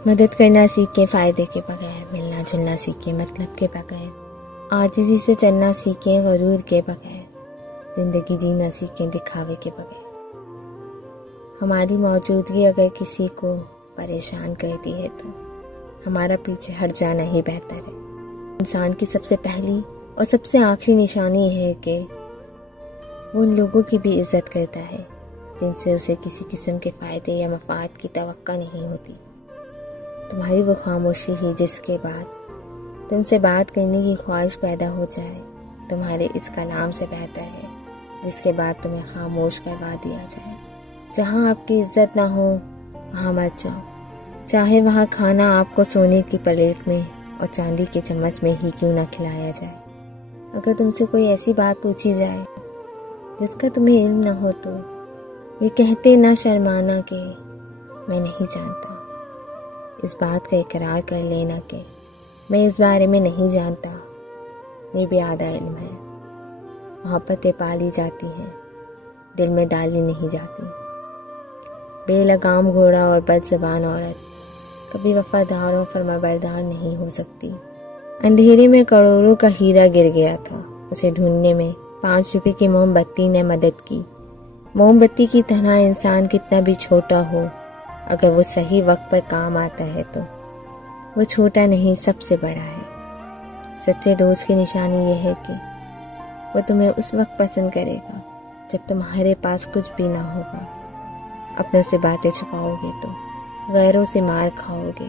मदद करना सीखें फ़ायदे के बगैर, मिलना जुलना सीखें मतलब के बगैर, आजिज़ी से चलना सीखें गरूर के बगैर, ज़िंदगी जीना सीखें दिखावे के बगैर। हमारी मौजूदगी अगर किसी को परेशान करती है तो हमारा पीछे हट जाना ही बेहतर है। इंसान की सबसे पहली और सबसे आखिरी निशानी है कि वो उन लोगों की भी इज़्ज़त करता है जिनसे उसे किसी किस्म के फ़ायदे या मफ़ाद की तवक्को नहीं होती। तुम्हारी वो खामोशी ही जिसके बाद तुमसे बात करने की ख्वाहिश पैदा हो जाए, तुम्हारे इस कलाम से बेहतर है जिसके बाद तुम्हें खामोश करवा दिया जाए। जहाँ आपकी इज़्ज़त ना हो वहाँ मत जाओ, चाहे वहाँ खाना आपको सोने की प्लेट में और चांदी के चम्मच में ही क्यों ना खिलाया जाए। अगर तुमसे कोई ऐसी बात पूछी जाए जिसका तुम्हें इल्म ना हो तो ये कहते ना शर्माना कि मैं नहीं जानता। इस बात का इकरार कर लेना कि मैं इस बारे में नहीं जानता, ये भी आधा इल्म है। मोहब्बतें पाली जाती हैं, दिल में डाली नहीं जाती। बेलगाम घोड़ा और बदज़बान औरत कभी वफादार और फरमाबरदार नहीं हो सकती। अंधेरे में करोड़ों का हीरा गिर गया था, उसे ढूंढने में 5 रुपए की मोमबत्ती ने मदद की। मोमबत्ती की तरह इंसान कितना भी छोटा हो, अगर वो सही वक्त पर काम आता है तो वो छोटा नहीं सबसे बड़ा है। सच्चे दोस्त की निशानी यह है कि वो तुम्हें उस वक्त पसंद करेगा जब तुम्हारे पास कुछ भी ना होगा। अपनों से बातें छुपाओगे तो गैरों से मार खाओगे।